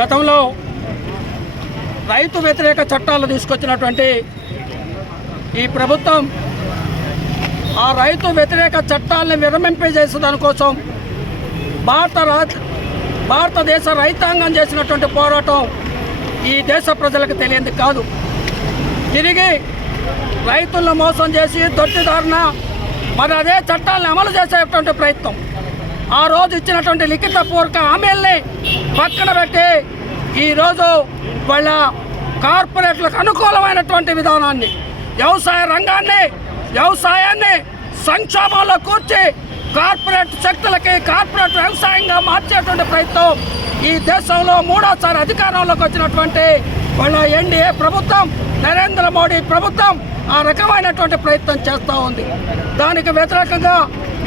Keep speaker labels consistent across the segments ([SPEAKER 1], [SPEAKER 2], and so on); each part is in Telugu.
[SPEAKER 1] గతంలో రైతు వ్యతిరేక చట్టాలు తీసుకొచ్చినటువంటి ఈ ప్రభుత్వం ఆ రైతు వ్యతిరేక చట్టాలను విరమింపజేసే దానికోసం భారత రాజ్ భారతదేశ రైతాంగం చేసినటువంటి పోరాటం ఈ దేశ ప్రజలకు తెలియంది కాదు. తిరిగి రైతులను మోసం చేసి దొడ్డిదారిన మరి అదే చట్టాలను అమలు చేసేటువంటి ప్రయత్నం. ఆ రోజు ఇచ్చినటువంటి లిఖిత పూర్వక హామీల్ని పక్కన పెట్టి ఈరోజు వాళ్ళ కార్పొరేట్లకు అనుకూలమైనటువంటి విధానాన్ని వ్యవసాయ రంగాన్ని వ్యవసాయాన్ని సంక్షోభంలో కూర్చి కార్పొరేట్ శక్తులకి కార్పొరేట్ వ్యవసాయంగా మార్చేటువంటి ప్రయత్నం ఈ దేశంలో మూడోసారి అధికారంలోకి వచ్చినటువంటి వాళ్ళ ఎన్డీఏ ప్రభుత్వం నరేంద్ర మోడీ ప్రభుత్వం ఆ రకమైనటువంటి ప్రయత్నం చేస్తూ ఉంది. దానికి వ్యతిరేకంగా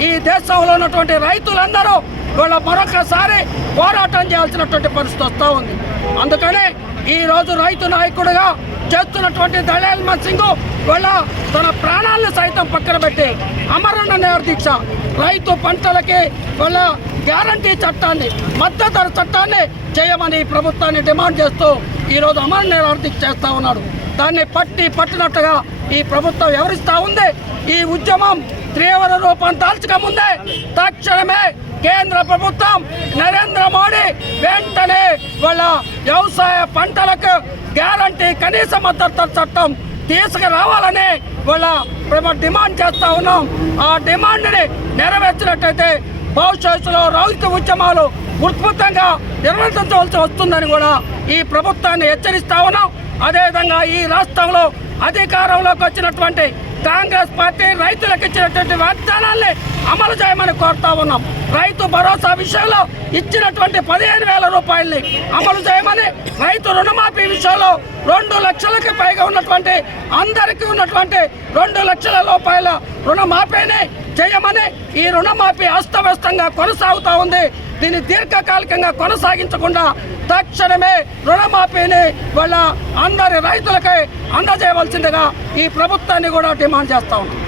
[SPEAKER 1] ఈ దేశంలో ఉన్నటువంటి రైతులందరూ వాళ్ళ మరొకసారి పోరాటం చేయాల్సినటువంటి పరిస్థితి వస్తూ ఉంది. అందుకనే ఈ రోజు రైతు నాయకుడిగా చేస్తున్నటువంటి దళేల్మన్ సింగ్ వాళ్ళ తన ప్రాణాలను సైతం పక్కన పెట్టి అమరణ దీక్ష రైతు పంటలకి వాళ్ళ గ్యారంటీ చట్టాన్ని మద్దతు చట్టాన్ని చేయమని ఈ ప్రభుత్వాన్ని డిమాండ్ చేస్తూ ఈరోజు అమలు నిరార్థిక చేస్తూ ఉన్నాడు. దాన్ని పట్టి పట్టినట్టుగా ఈ ప్రభుత్వం వివరిస్తూ ఉంది. ఈ ఉద్యమం తీవ్ర రూపం దాల్చక ముందే తక్షణమే కేంద్ర ప్రభుత్వం నరేంద్ర మోడీ వెంటనే వాళ్ళ వ్యవసాయ పంటలకు గ్యారంటీ కనీస మద్దతు చట్టం తీసుకురావాలని వాళ్ళ మేము డిమాండ్ చేస్తా ఉన్నాం. ఆ డిమాండ్ని నెరవేర్చినట్టయితే భవిష్యత్తులో రాజకీయ ఉద్యమాలు ఉత్పత్తంగా నిర్వర్తించవలసి వస్తుందని కూడా ఈ ప్రభుత్వాన్ని హెచ్చరిస్తా ఉన్నాం. అదేవిధంగా ఈ రాష్ట్రంలో అధికారంలోకి వచ్చినటువంటి కాంగ్రెస్ పార్టీ రైతులకు ఇచ్చినటువంటి వాగ్దానాల్ని అమలు చేయమని కోరుతా ఉన్నాం. రైతు భరోసా విషయంలో ఇచ్చినటువంటి పదిహేను వేల రూపాయల్ని అమలు చేయమని రైతు రుణమాఫీ విషయంలో రెండు లక్షలకు పైగా ఉన్నటువంటి అందరికీ ఉన్నటువంటి రెండు లక్షల రూపాయల రుణమాఫీని చేయమని ఈ రుణమాఫీ అస్తవ్యస్తంగా కొనసాగుతూ ఉంది. దీన్ని దీర్ఘకాలికంగా కొనసాగించకుండా తక్షణమే రుణమాఫీని వాళ్ళ అందరి రైతులకై అందజేయవలసిందిగా ఈ ప్రభుత్వాన్ని కూడా డిమాండ్ చేస్తా ఉన్నాం.